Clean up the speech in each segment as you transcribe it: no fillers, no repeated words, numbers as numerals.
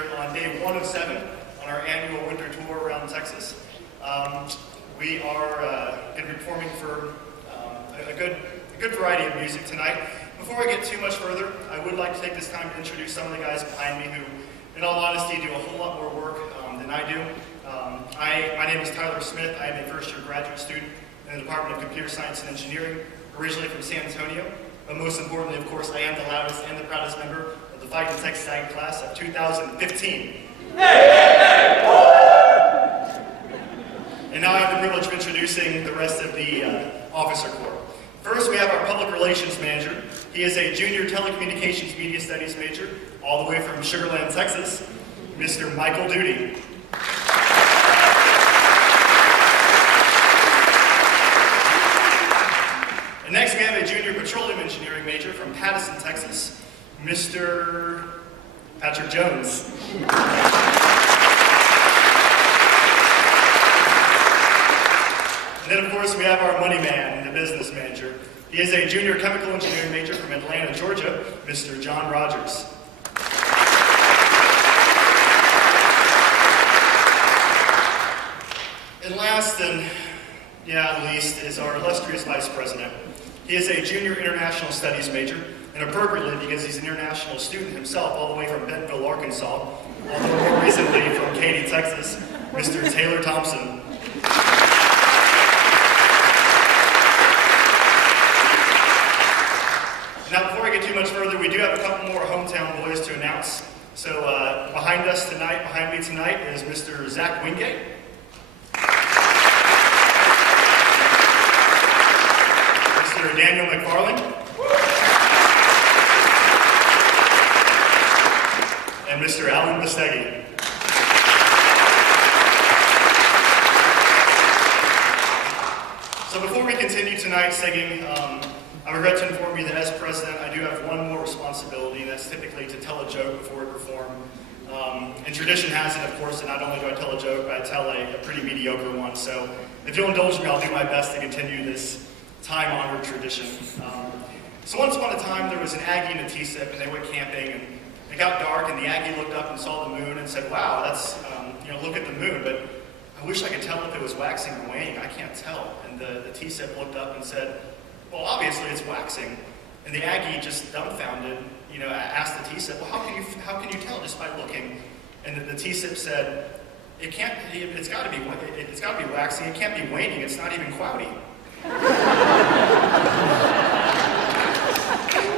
here on day 1 of 7 on our annual winter tour around Texas. We are going to be performing for a good variety of music tonight. Before I get too much further, I would like to take this time to introduce some of the guys behind me who, in all honesty, do a whole lot more work than I do. My name is Tyler Smith. I am a first-year graduate student in the Department of Computer Science and Engineering, originally from San Antonio. But most importantly, of course, I am the loudest and the proudest member of the Fighting Texas Ag class of 2015. And now I have the privilege of introducing the rest of the officer corps. First, we have our public relations manager. He is a junior telecommunications media studies major, all the way from Sugarland, Texas, Mr. Michael Duty. And next, we have a junior petroleum engineering major from Cadets, Texas, Mr. Patrick Jones. And then, of course, we have our money man, the business manager. He is a junior chemical engineering major from Atlanta, Georgia, Mr. John Rogers. And last, and least, is our illustrious vice president. He is a junior international studies major, and appropriately because he's an international student himself, all the way from Bentonville, Arkansas, although more recently from Katy, Texas, Mr. Taylor Thompson. Now, before I get too much further, we do have a couple more hometown boys to announce. So behind me tonight, is Mr. Zach Wingate. Mr. Daniel McFarland. And Mr. Alan Bastegi. So before we continue tonight singing, I regret to inform you that as president, I do have one more responsibility, and that's typically to tell a joke before we perform. And tradition has it, of course, that not only do I tell a joke, but I tell a pretty mediocre one. So if you'll indulge me, I'll do my best to continue this time-honored tradition. So once upon a time, there was an Aggie and a T-SIP, and they went camping, and it got dark, and the Aggie looked up and saw the moon and said, wow, that's, look at the moon, but I wish I could tell if it was waxing or waning. I can't tell. And the T-SIP looked up and said, well, obviously it's waxing. And the Aggie, just dumbfounded, asked the T-SIP, well, how can you tell just by looking? And the T-SIP said, it's got to be waxing. It can't be waning. It's not even cloudy.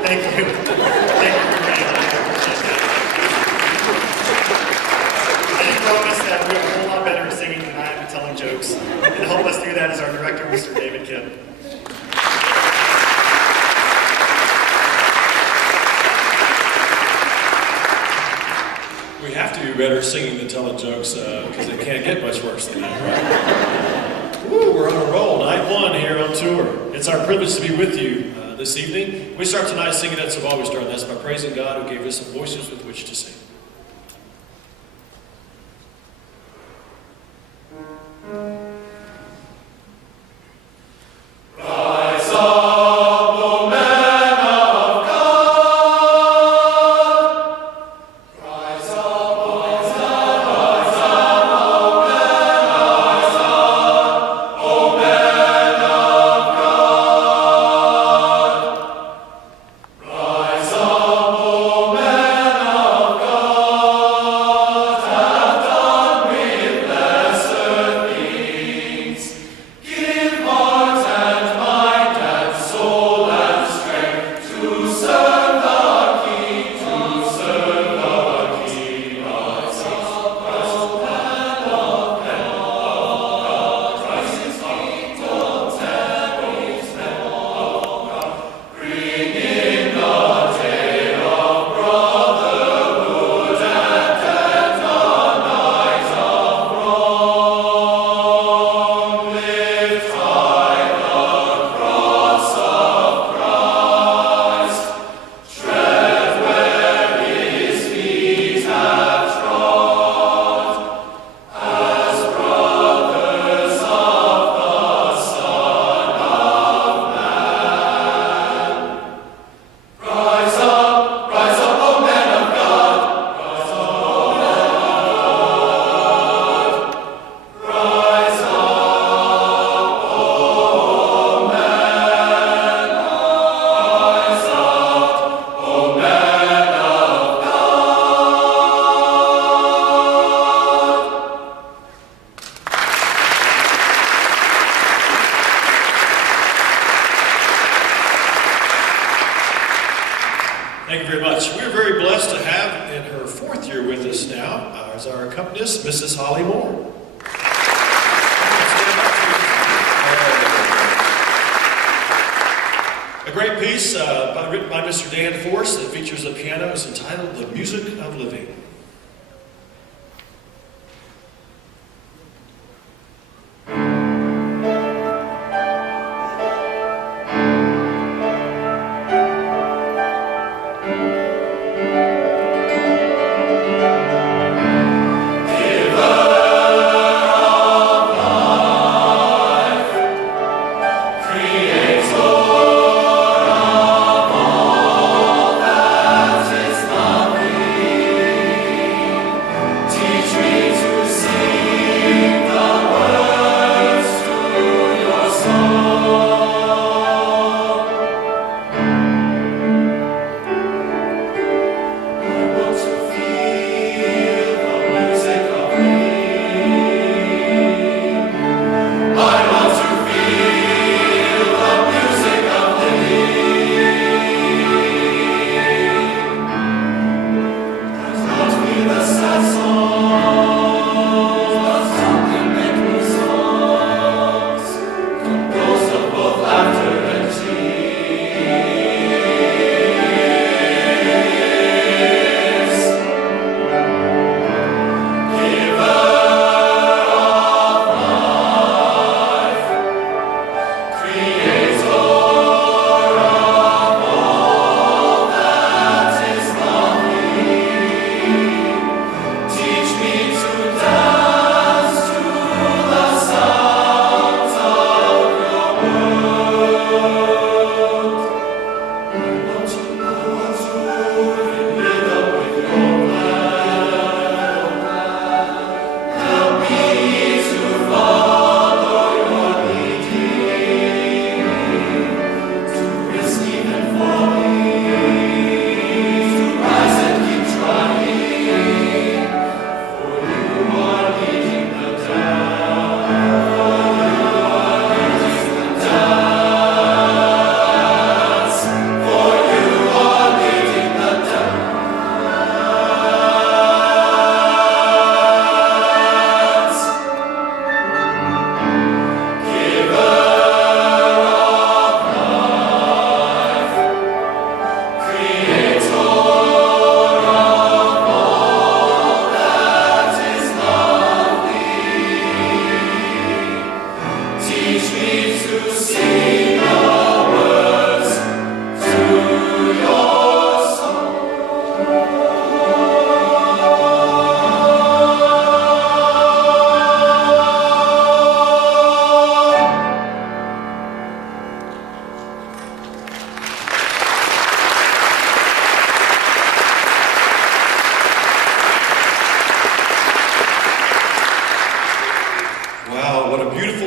Thank you. Thank you for being here. I promise that we're a whole lot better at singing than I am at telling jokes. And to help us do that is our director, Mr. David Kidd. We have to be better singing than telling jokes because it can't get much worse than that, right? Woo, we're on a roll. Night 1 here on tour. It's our privilege to be with you this evening. We start tonight singing as we've always done. That's by praising God who gave us some voices with which to sing. Rise up, O men of God. now is our accompanist, Mrs. Holly Moore. A great piece written by Mr. Dan Force that features a piano is entitled The Music of Living.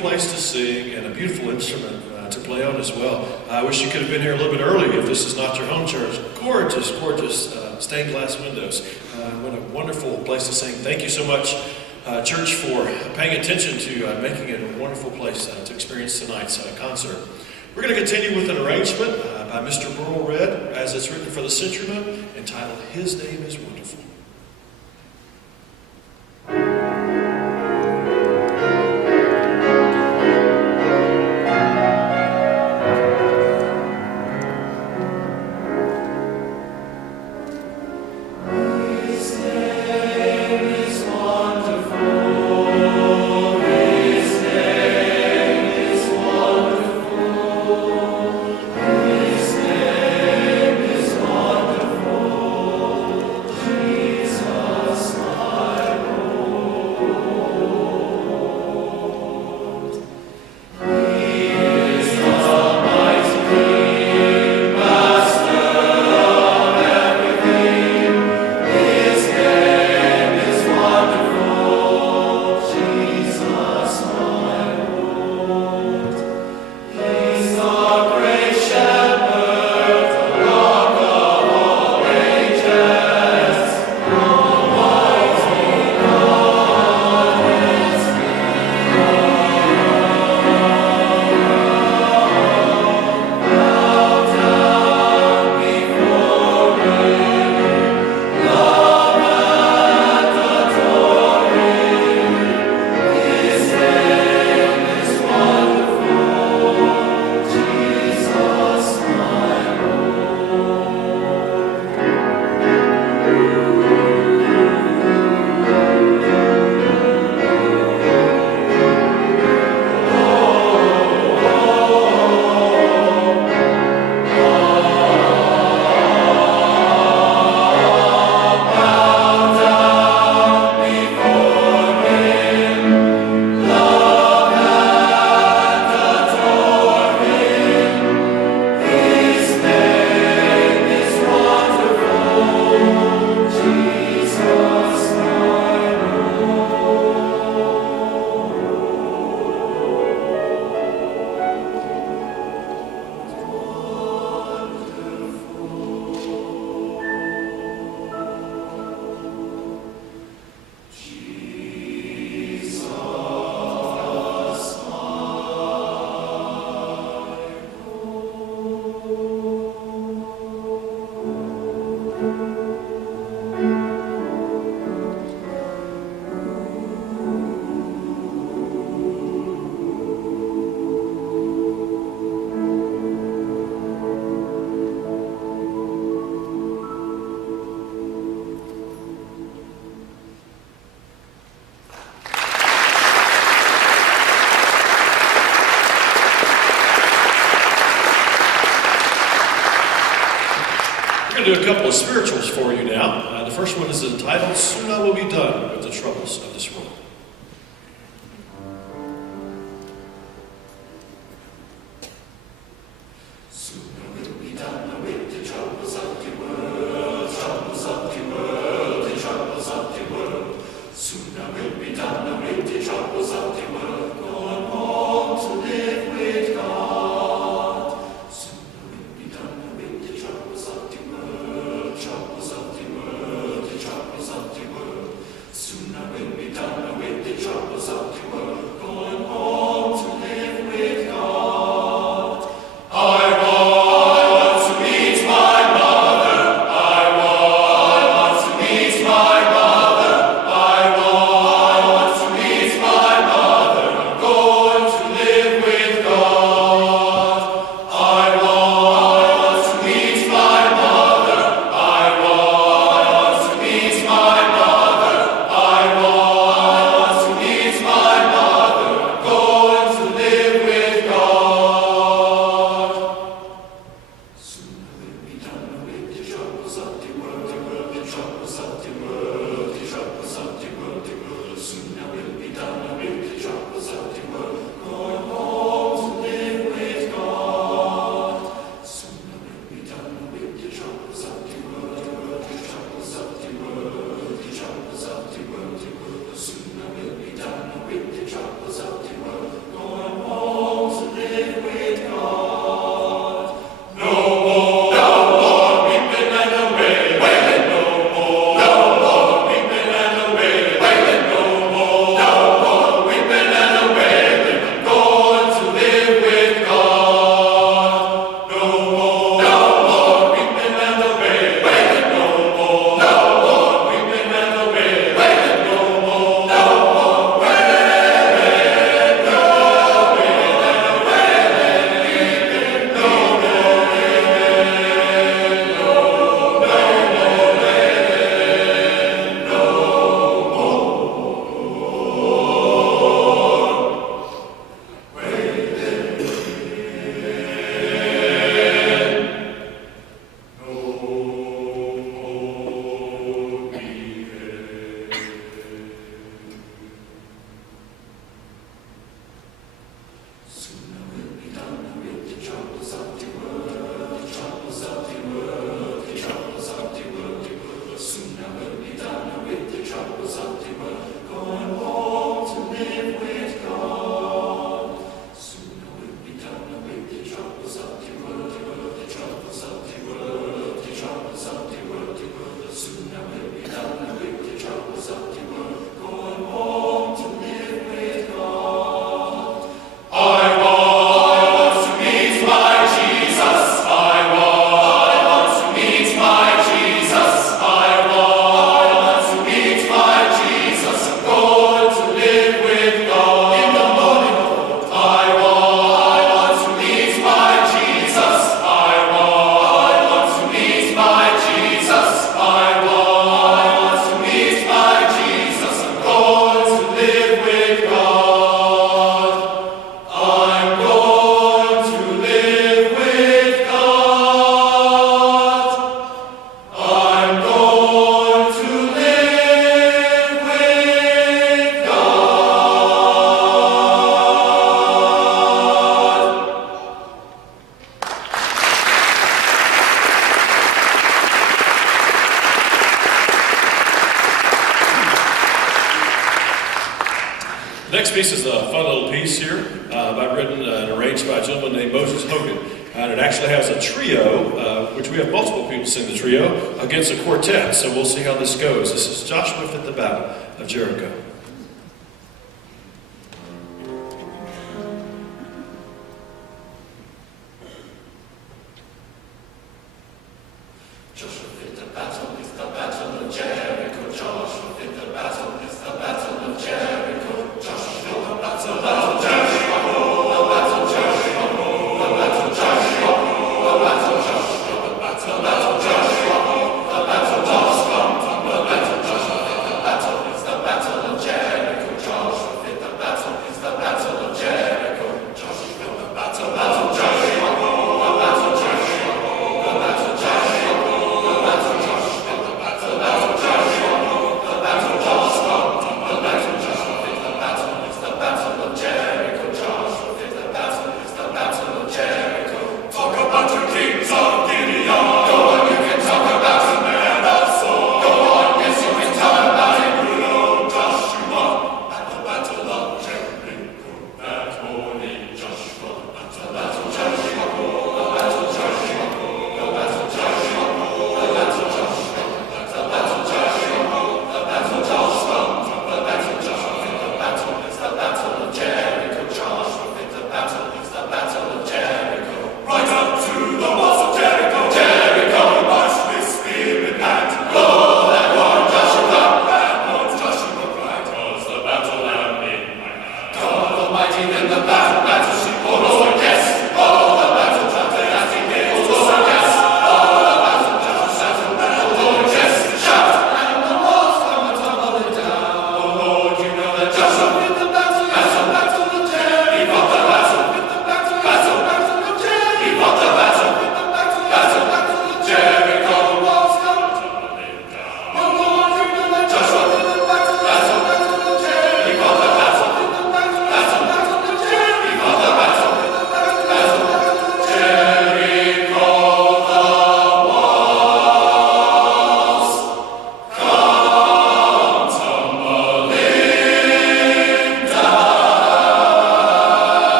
place to sing and a beautiful instrument to play on as well. I wish you could have been here a little bit early if this is not your home church. Gorgeous, gorgeous stained glass windows. What a wonderful place to sing. Thank you so much, church, for paying attention to making it a wonderful place to experience tonight's concert. We're going to continue with an arrangement by Mr. Burl Red, as it's written for the Centurman, entitled His Name is Wonderful. Jesus. couple of spirituals for you now. The first one is entitled, Soon I Will Be Done with the Troubles of This World. The next piece is a fun little piece here, written and arranged by a gentleman named Moses Hogan. And it actually has a trio, which we have multiple people sing the trio, against a quartet. So we'll see how this goes. This is Joshua Fit the Battle of Jericho. Battle of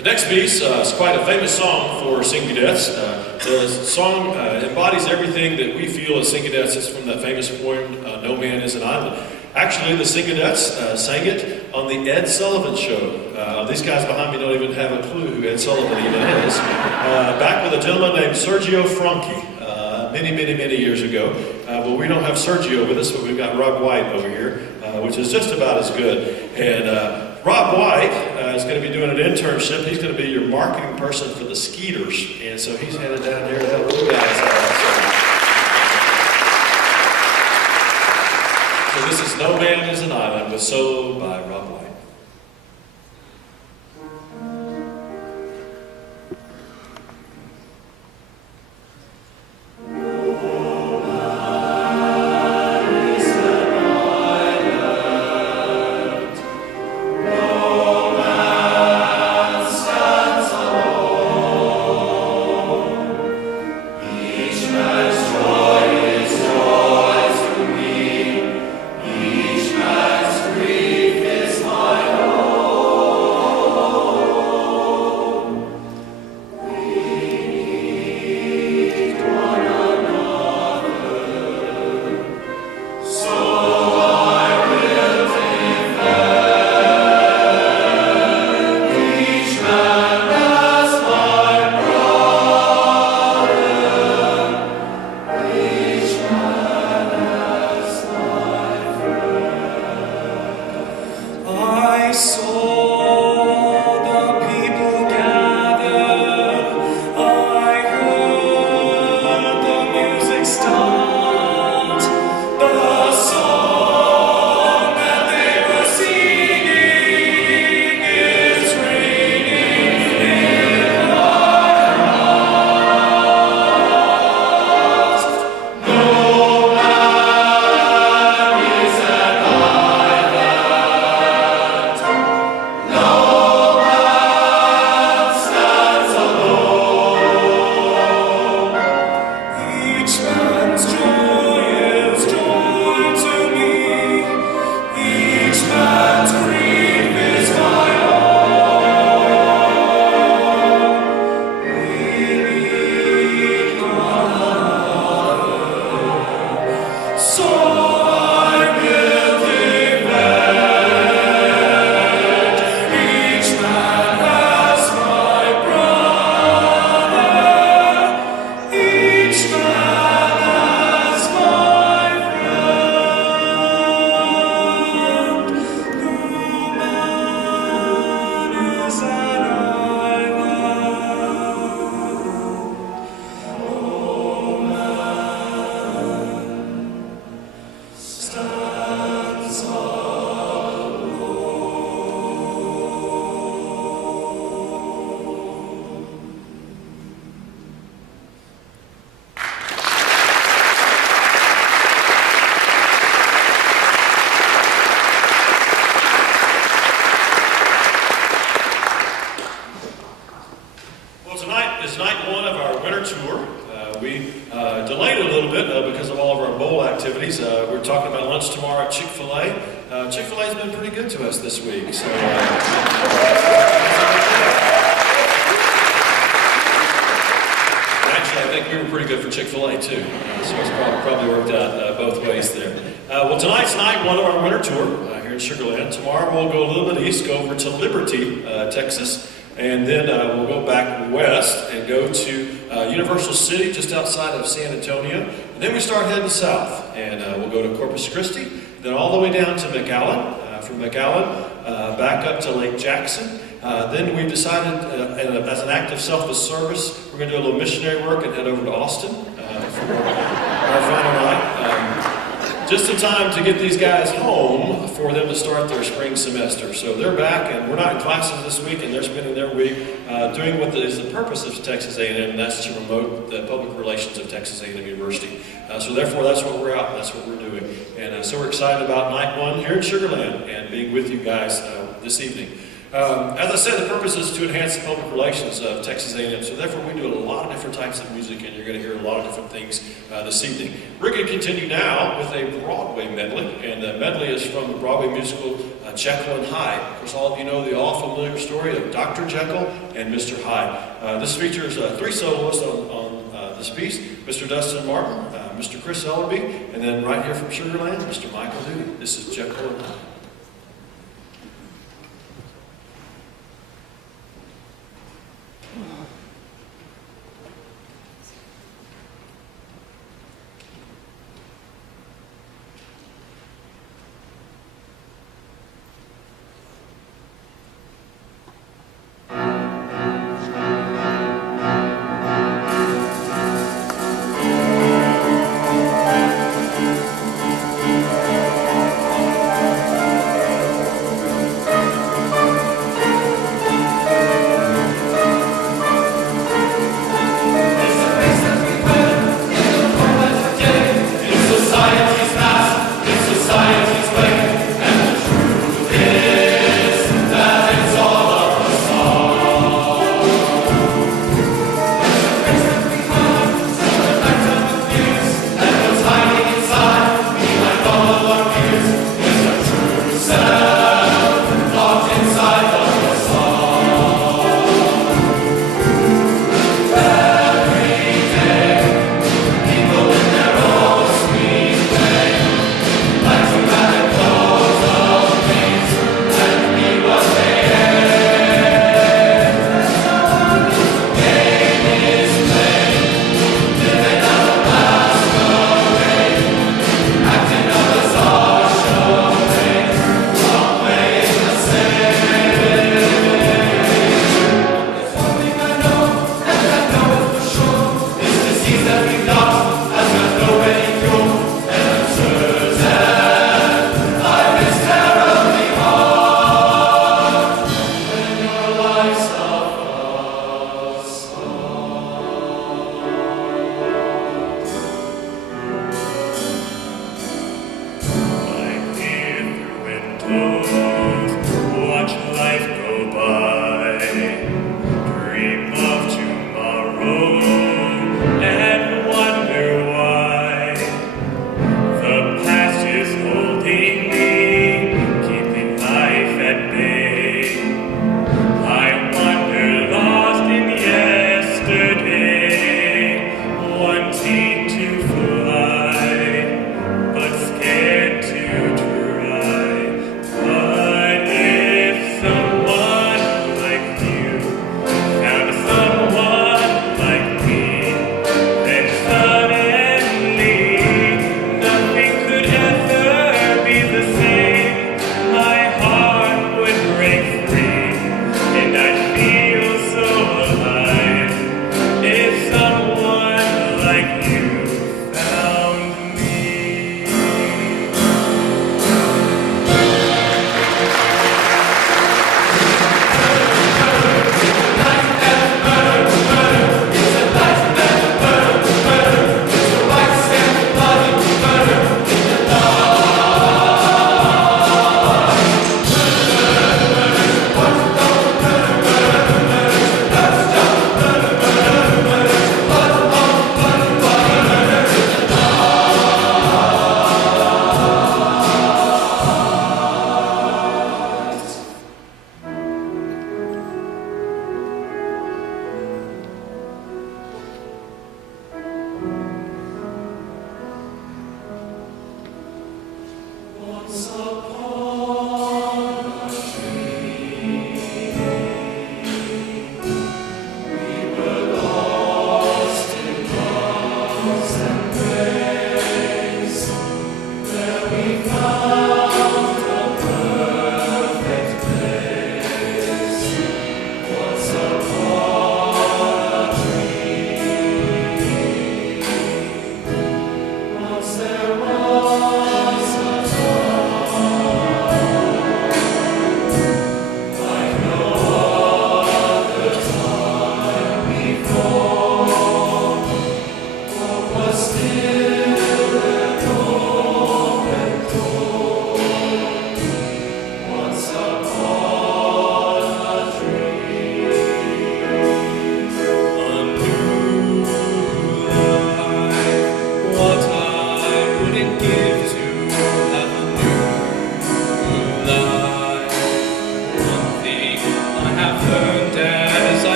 The next piece is quite a famous song for Sing Cadets. The song embodies everything that we feel as Sing Cadets. It's from that famous poem, No Man is an Island. Actually, the Sing Cadets sang it on the Ed Sullivan Show. These guys behind me don't even have a clue who Ed Sullivan even is. Back with a gentleman named Sergio Franchi, many years ago. Well, we don't have Sergio with us, but we've got Rob White over here, which is just about as good. And Rob White is going to be doing an internship. He's going to be your marketing person for the Skeeters. And so he's headed down there to help you guys out. So this is No Man is an Island with solo by Rob White. We're talking about lunch tomorrow at Chick-fil-A. Chick-fil-A's been pretty good to us this week. So, actually, I think we were pretty good for Chick-fil-A too. So it's probably worked out both ways there. Well, tonight's night one of our winter tour here in Sugarland. Tomorrow we'll go a little bit east, go over to Liberty, Texas. And then we'll go back west and go to Universal City, just outside of San Antonio. And then we start heading south, and we'll go to Corpus Christi, then all the way down to McAllen. From McAllen, back up to Lake Jackson. Then we've decided, as an act of selfless service, we're going to do a little missionary work and head over to Austin for our final night. Just in time to get these guys home for them to start their spring semester. So they're back, and we're not in classes this week, and they're spending their week doing what is the purpose of Texas A&M, and that's to promote the public relations of Texas A&M University. So therefore, that's what we're out, and that's what we're doing. And so we're excited about night one here in Sugarland and being with you guys this evening. As I said, the purpose is to enhance the public relations of Texas A&M, so therefore we do a lot of different types of music, and you're going to hear a lot of different things this evening. We're going to continue now with a Broadway medley, and the medley is from the Broadway musical Jekyll and Hyde. Of course, all of you know the all-familiar story of Dr. Jekyll and Mr. Hyde. This features 3 soloists on this piece, Mr. Dustin Martin, Mr. Chris Ellerby, and then right here from Sugarland, Mr. Michael Doody. This is Jekyll and Hyde.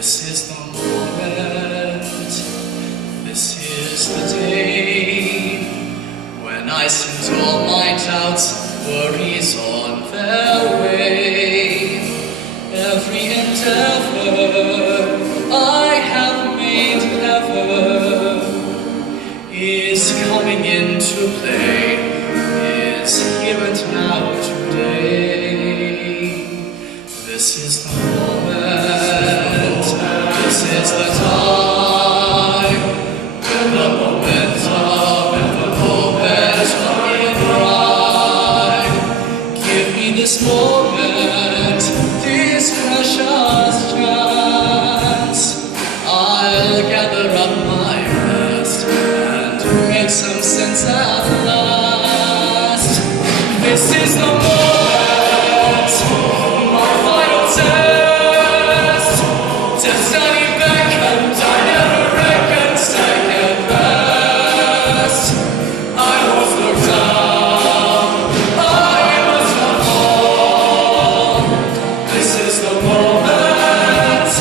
This is the moment, this is the day, when I sent all my doubts, worries on their way. Every endeavor I have made ever is coming into play, is here and now today. This is the moment, this is the time, when the momentum and the momentum in rhyme. Give me this moment, this precious chance. I'll gather up my best and make some sense at last. This is the moment, my final test. To study back and I never reckon second best. I was looked down, I was not wrong. This is the moment,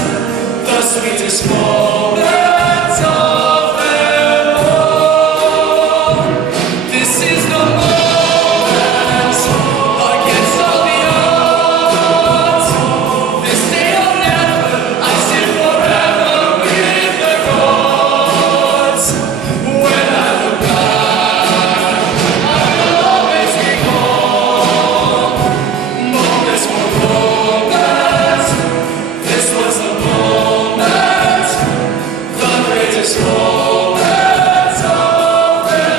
the sweetest moment of them all. This is the moment, against all the odds. This day I'll never, I say forever, with the gods. When I look back, I will always recall moments for moments. This was the moment, the greatest moment of them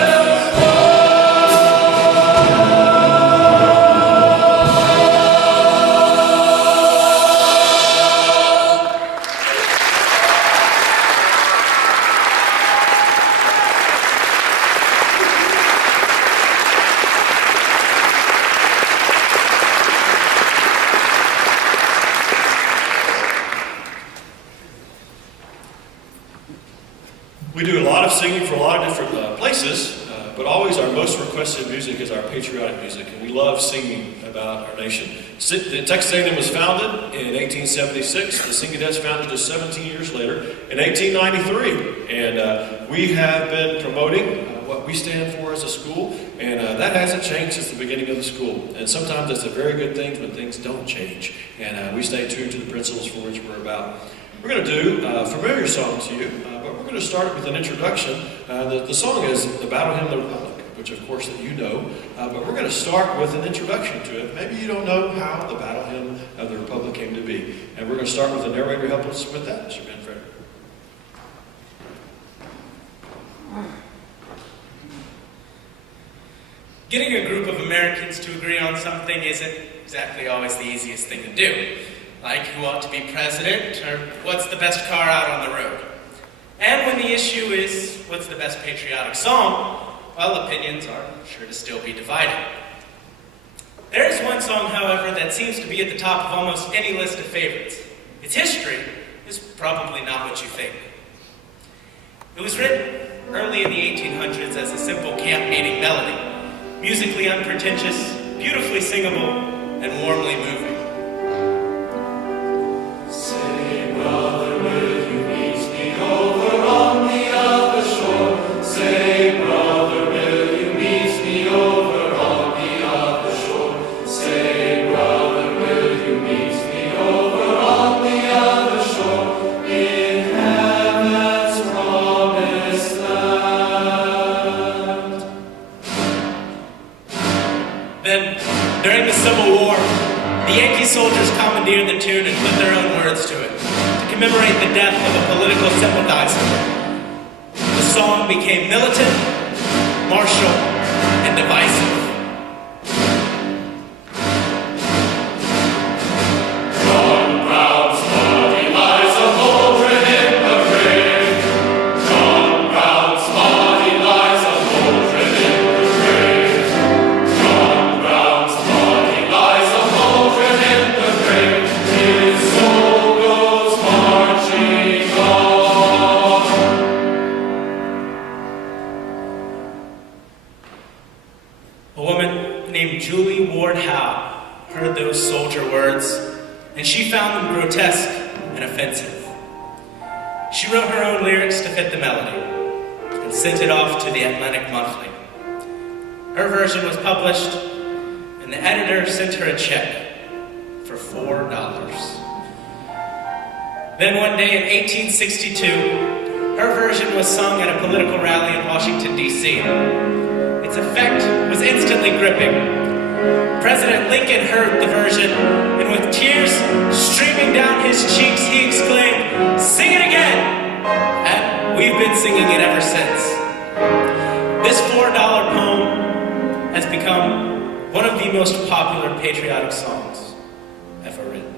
We do a lot of singing for a lot of different places, but always our most requested music is our patriotic music, and we love singing about our nation. The Texas A&M was founded in 1876. The Cadets founded just 17 years later in 1893, and we have been promoting what we stand for as a school, and that hasn't changed since the beginning of the school. And sometimes that's a very good thing when things don't change, and we stay true to the principles for which we're about. We're going to do a familiar song to you, but we're going to start with an introduction. The song is The Battle Hymn of the Republic, which of course that you know, but we're going to start with an introduction to it. Maybe you don't know how the Battle Hymn of the Republic came to be. And we're going to start with the narrator help us with that, Mr. Benford. Getting a group of Americans to agree on something isn't exactly always the easiest thing to do. Like who ought to be president, or what's the best car out on the road. And when the issue is what's the best patriotic song, well, opinions are sure to still be divided. There is one song, however, that seems to be at the top of almost any list of favorites. Its history is probably not what you think. It was written early in the 1800s as a simple camp meeting melody, musically unpretentious, beautifully singable, and warmly moving. Say, brother, will you meet me over on the other shore? Say, brother, will you meet me over on the other shore? Say, brother, will you meet me over on the other shore? In heaven's promised land. Then, during the Civil War, the Yankee soldiers commandeered the tune and put their own words to it, to commemorate the death of a political sympathizer. The song became militant, martial, and divisive. John Brown's body lies a mouldering in the grave. John Brown's body lies a mouldering in the grave. John Brown's body lies a mouldering in the grave. His soul goes marching on. A woman named Julie Ward Howe heard those soldier words, and she found them grotesque and offensive. She wrote her own lyrics to fit the melody and sent it off to the Atlantic Monthly. Her version was published, and the editor sent her a check for $4. Then one day in 1862, her version was sung at a political rally in Washington, D.C. Its effect was instantly gripping. President Lincoln heard the version, and with tears streaming down his cheeks, he exclaimed, "Sing it again!" And we've been singing it ever since. This $4 poem has become one of the most popular patriotic songs ever written.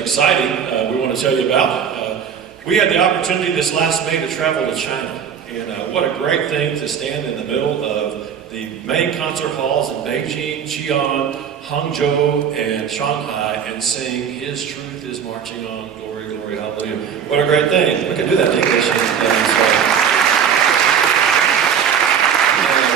exciting we want to tell you about. We had the opportunity this last May to travel to China, and what a great thing to stand in the middle of the main concert halls in Beijing, Xi'an, Hangzhou, and Shanghai and sing His Truth is Marching On, Glory, Glory, Hallelujah. What a great thing. We can do that in English.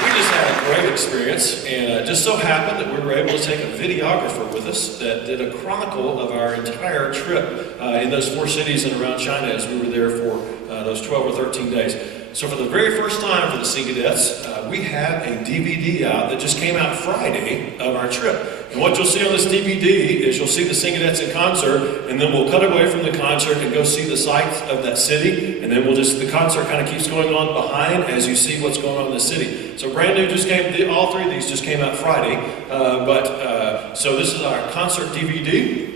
We just had a great experience, and it just so happened that we were able to take a videographer with us that did a chronicle of our entire trip in those 4 cities and around China as we were there for those 12 or 13 days. So for the very first time for the Cadets, we had a DVD out that just came out Friday of our trip. And what you'll see on this DVD is you'll see the Cadets in concert, and then we'll cut away from the concert and go see the sights of that city, and then the concert kind of keeps going on behind as you see what's going on in the city. So brand new just came, all 3 of these just came out Friday, so this is our concert DVD.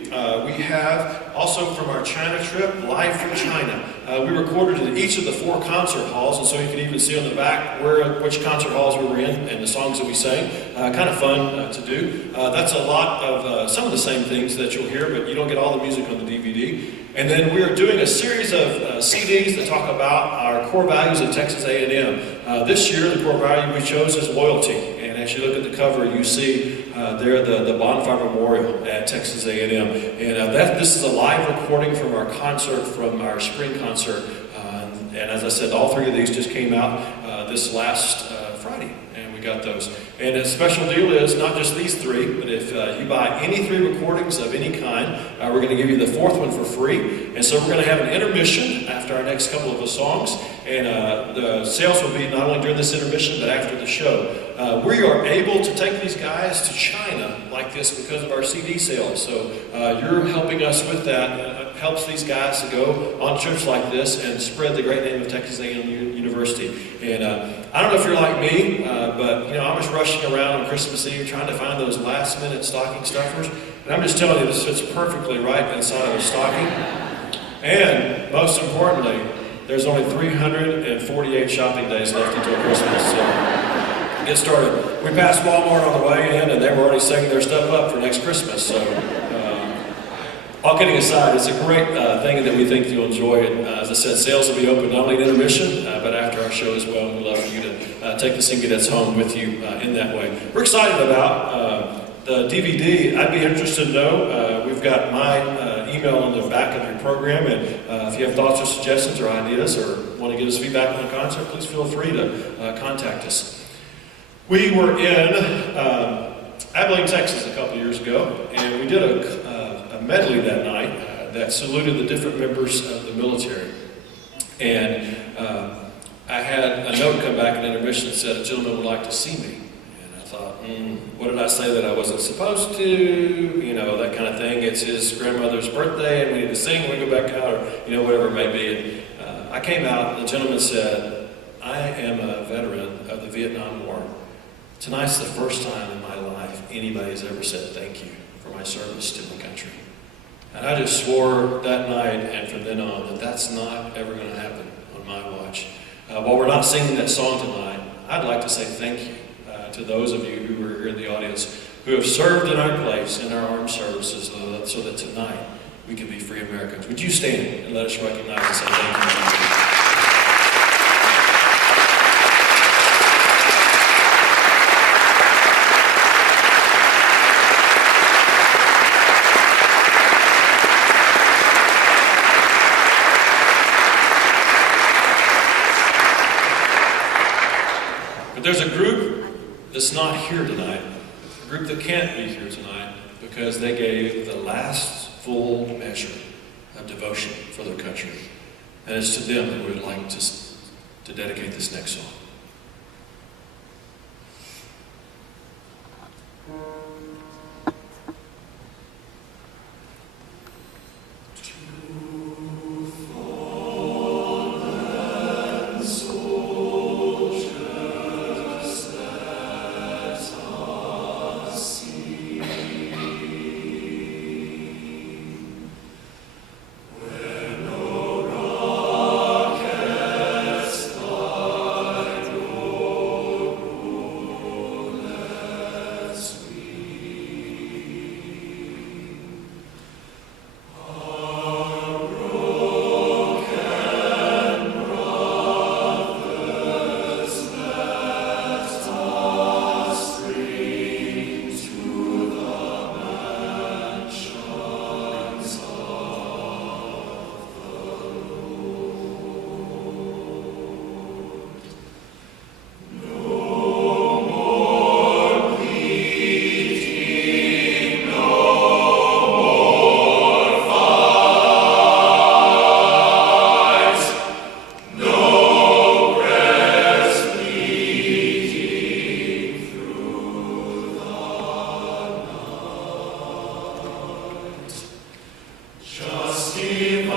We have also from our China trip, Live from China. We recorded in each of the 4 concert halls, and so you can even see on the back which concert halls we were in and the songs that we sang. Kind of fun to do. That's a lot of some of the same things that you'll hear, but you don't get all the music on the DVD. And then we are doing a series of CDs that talk about our core values at Texas A&M. This year, the core value we chose is loyalty. And as you look at the cover, you see there the Bonfire Memorial at Texas A&M. And this is a live recording from our concert, from our spring concert. And as I said, all 3 of these just came out this last Friday. And we got those. And a special deal is not just these 3, but if you buy any 3 recordings of any kind, we're going to give you the 4th one for free. And so we're going to have an intermission after our next couple of the songs. And the sales will be not only during this intermission, but after the show. We are able to take these guys to China like this because of our CD sales. So you're helping us with that. It helps these guys to go on trips like this and spread the great name of Texas A&M University. And I don't know if you're like me, but I was rushing around on Christmas Eve trying to find those last-minute stocking stuffers. And I'm just telling you, this fits perfectly right inside of a stocking. And most importantly, there's only 348 shopping days left until Christmas. So get started. We passed Walmart on the way in, and they were already setting their stuff up for next Christmas. So, all kidding aside, it's a great thing that we think you'll enjoy it. As I said, sales will be open not only at intermission, but after our show as well. We'd love for you to take the Cadets home with you in that way. We're excited about the DVD. I'd be interested to know. We've got my email on the back of your program, and if you have thoughts or suggestions or ideas or want to give us feedback on the concert, please feel free to contact us. We were in Abilene, Texas a couple years ago, and we did a medley that night that saluted the different members of the military. And I had a note come back in intermission that said, "A gentleman would like to see me." And I thought, what did I say that I wasn't supposed to? That kind of thing. It's his grandmother's birthday, and we need to sing when we go back out, or whatever it may be. And I came out, and the gentleman said, "I am a veteran of the Vietnam War. Tonight's the first time in my life anybody's ever said thank you for my service to my country." And I just swore that night and from then on that that's not ever going to happen on my watch. While we're not singing that song tonight, I'd like to say thank you to those of you who are here in the audience who have served in our place in our armed services so that tonight we can be free Americans. Would you stand and let us recognize and say thank you? There's a group that's not here tonight, a group that can't be here tonight because they gave the last full measure of devotion for their country. And it's to them that we would like to dedicate this next song. When no rockets fly see